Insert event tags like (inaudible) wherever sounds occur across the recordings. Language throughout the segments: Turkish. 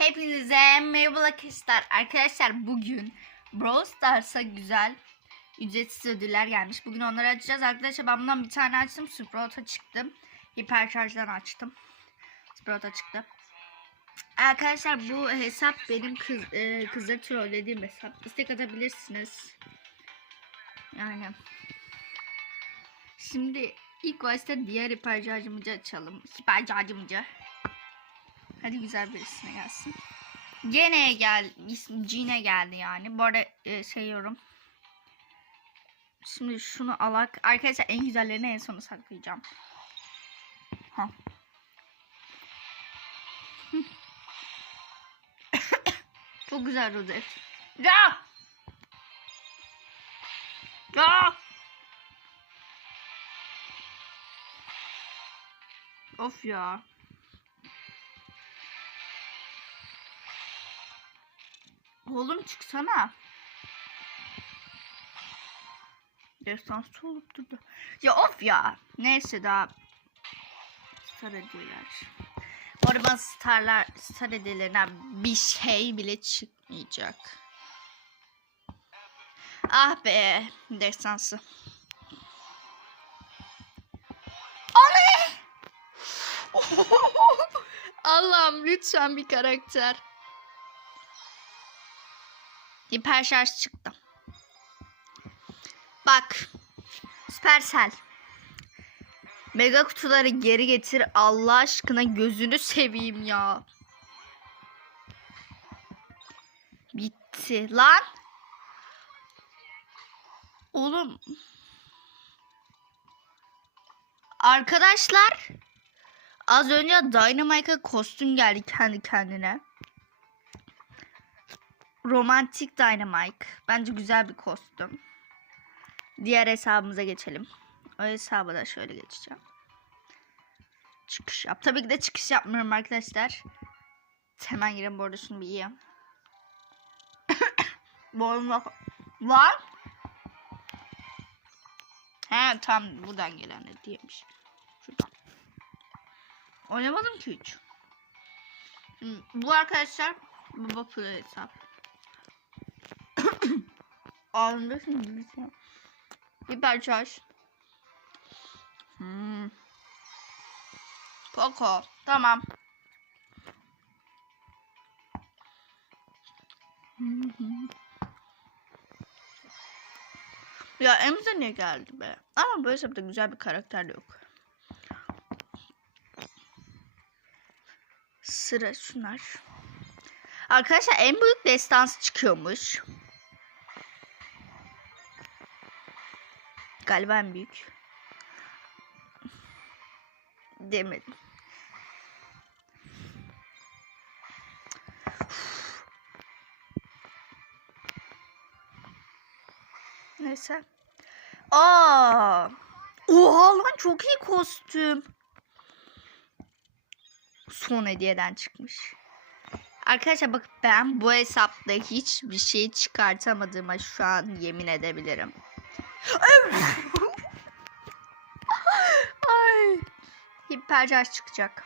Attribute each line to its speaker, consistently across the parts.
Speaker 1: Hepinize merhaba arkadaşlar. Arkadaşlar bugün Brawl Stars'a güzel ücretsiz ödüller gelmiş. Bugün onları açacağız. Arkadaşlar ben bundan bir tane açtım. Sprout'a çıktım. Hipercharge'dan açtım. Sprout'a çıktı. Arkadaşlar bu hesap benim kız, e, kızları trollediğim hesap. İstek atabilirsiniz. Yani. Şimdi ilk başta diğer hipercharge'ımızı açalım. Hipercharge'ımızı. Hadi güzel birisine gelsin. Gene gel, ismi Cine geldi yani. Bu arada e, seviyorum. Şimdi şunu alak. Arkadaşlar en güzellerini en sona saklayacağım. Ha. (laughs) Çok güzel rozet. Ya! Ya! Of ya. Oğlum çıksana. Destansı olup durdu. Ya of ya. Neyse daha star hediyeler. Orada bana starlar, star hediyelerinden bir şey bile çıkmayacak. Ah be. Destansı. (laughs) Allah'ım lütfen bir karakter. Hiper şarj çıktı. Bak. Süpersel. Mega kutuları geri getir. Allah aşkına gözünü seveyim ya. Bitti. Lan. Oğlum. Arkadaşlar. Az önce Dynamite'a kostüm geldi kendi kendine. Romantik Dynamite. Bence güzel bir kostüm. Diğer hesabımıza geçelim. O hesaba da şöyle geçeceğim. Çıkış yap. Tabii ki de çıkış yapmıyorum arkadaşlar. Hemen girelim bu arada şunu bir yiyeyim. (coughs) Boğulma. Lan. He tam buradan gelen de diyemiş. Şuradan. Oynamadım ki hiç. Şimdi bu arkadaşlar baba play hesap. Ağzımda şimdi bir şey. Biber çarş. Hmm. Poco. Tamam. (laughs) Ya Emre niye geldi be? Ama bu hesapta güzel bir karakter de yok. Sıra şunlar. Arkadaşlar en büyük destansı çıkıyormuş. Galiba en büyük. Demedim. Neyse. Aa! Oha lan çok iyi kostüm. Son hediyeden çıkmış. Arkadaşlar bak ben bu hesapta hiçbir şey çıkartamadığıma şu an yemin edebilirim. Ay. Hipercharge çıkacak.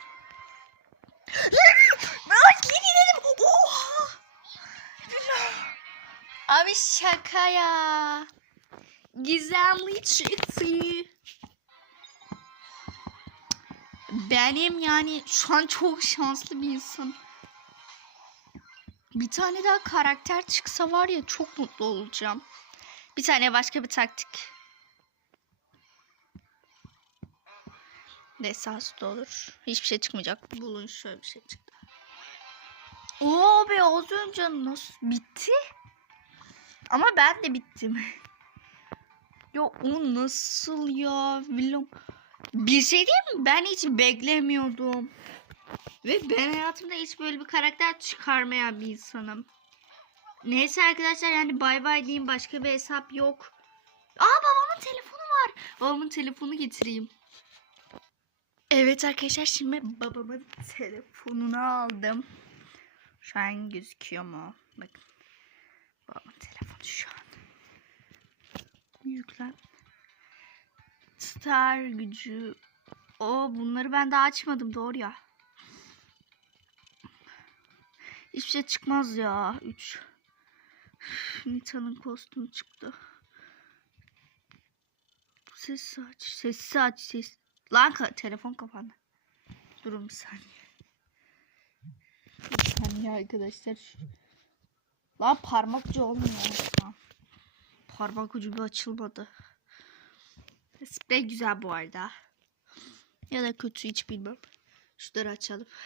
Speaker 1: Abi şaka ya. Gizemli çıktı. Benim yani şu an çok şanslı bir insan. Bir tane daha karakter çıksa var ya çok mutlu olacağım. Bir tane başka bir taktik. Desans da olur. Hiçbir şey çıkmayacak. Bulun şöyle bir şey çıktı. Oo be az önce nasıl bitti? Ama ben de bittim. (laughs) ya o nasıl ya? Villam. Bir şey diyeyim mi? Ben hiç beklemiyordum. Ve ben hayatımda hiç böyle bir karakter çıkarmayan bir insanım. Neyse arkadaşlar yani bay bay diyeyim başka bir hesap yok. Aa babamın telefonu var. Babamın telefonu getireyim. Evet arkadaşlar şimdi babamın telefonunu aldım. Şu an gözüküyor mu? Bakın. Babamın telefonu şu an. Yüklen. Star gücü. O bunları ben daha açmadım doğru ya. Hiçbir şey çıkmaz ya. 3. Nita'nın kostümü çıktı. Ses aç. Sessiz aç. Ses. Lan ka- telefon kapandı. Durun bir saniye. Bir saniye arkadaşlar. Lan parmakçı olmuyor. Tamam. Parmak ucu bir açılmadı. Sprey güzel bu arada. Ya da kötü hiç bilmem. Şunları açalım. (laughs)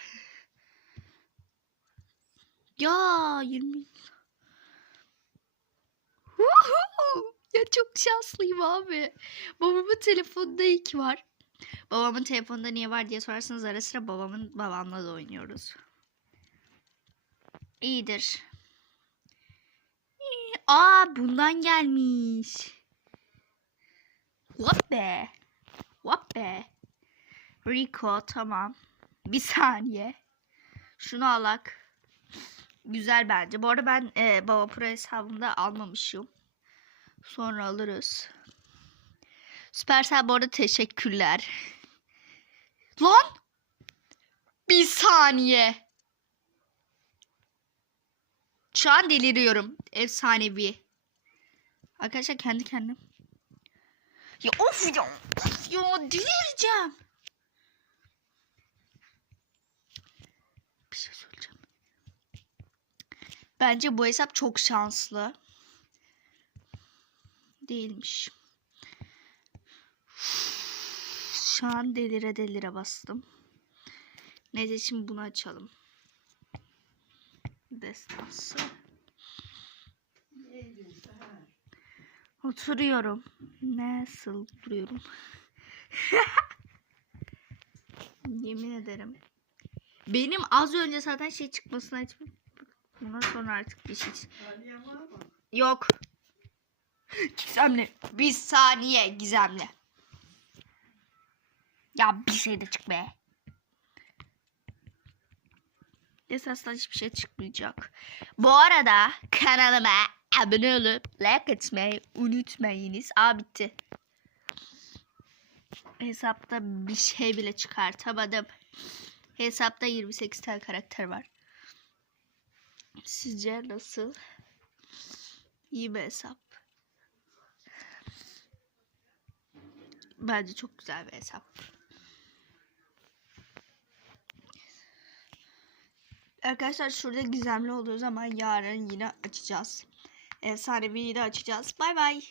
Speaker 1: Ya 20. Ya çok şanslıyım abi. Babamın telefonunda ilk var. Babamın telefonunda niye var diye sorarsanız ara sıra babamın babamla da oynuyoruz. İyidir. İyi. Aa bundan gelmiş. What be? What be? Rico tamam. Bir saniye. Şunu alak. Güzel bence. Bu arada ben e, Baba Pro hesabımda almamışım. Sonra alırız. Süpersel bu arada teşekkürler. Lan! Bir saniye. Şu an deliriyorum. Efsanevi. Arkadaşlar kendi kendim. Ya of ya. Of ya delireceğim. Bir şey söyleyeceğim. Bence bu hesap çok şanslı. Değilmiş. Şu an delire delire bastım. Neyse şimdi bunu açalım. Destansı. Oturuyorum. Nasıl duruyorum? (laughs) Yemin ederim. Benim az önce zaten şey çıkmasına hiç Bundan sonra artık bir şey. Yok. Gizemli. Bir saniye gizemli. Ya bir şey de çık be. Esasında hiçbir şey çıkmayacak. Bu arada kanalıma abone olup like atmayı unutmayınız. Aa bitti. Hesapta bir şey bile çıkartamadım. Hesapta 28 tane karakter var. Sizce nasıl? İyi bir hesap. Bence çok güzel bir hesap. Arkadaşlar şurada gizemli olduğu zaman yarın yine açacağız. Efsanevi de açacağız. Bay bay.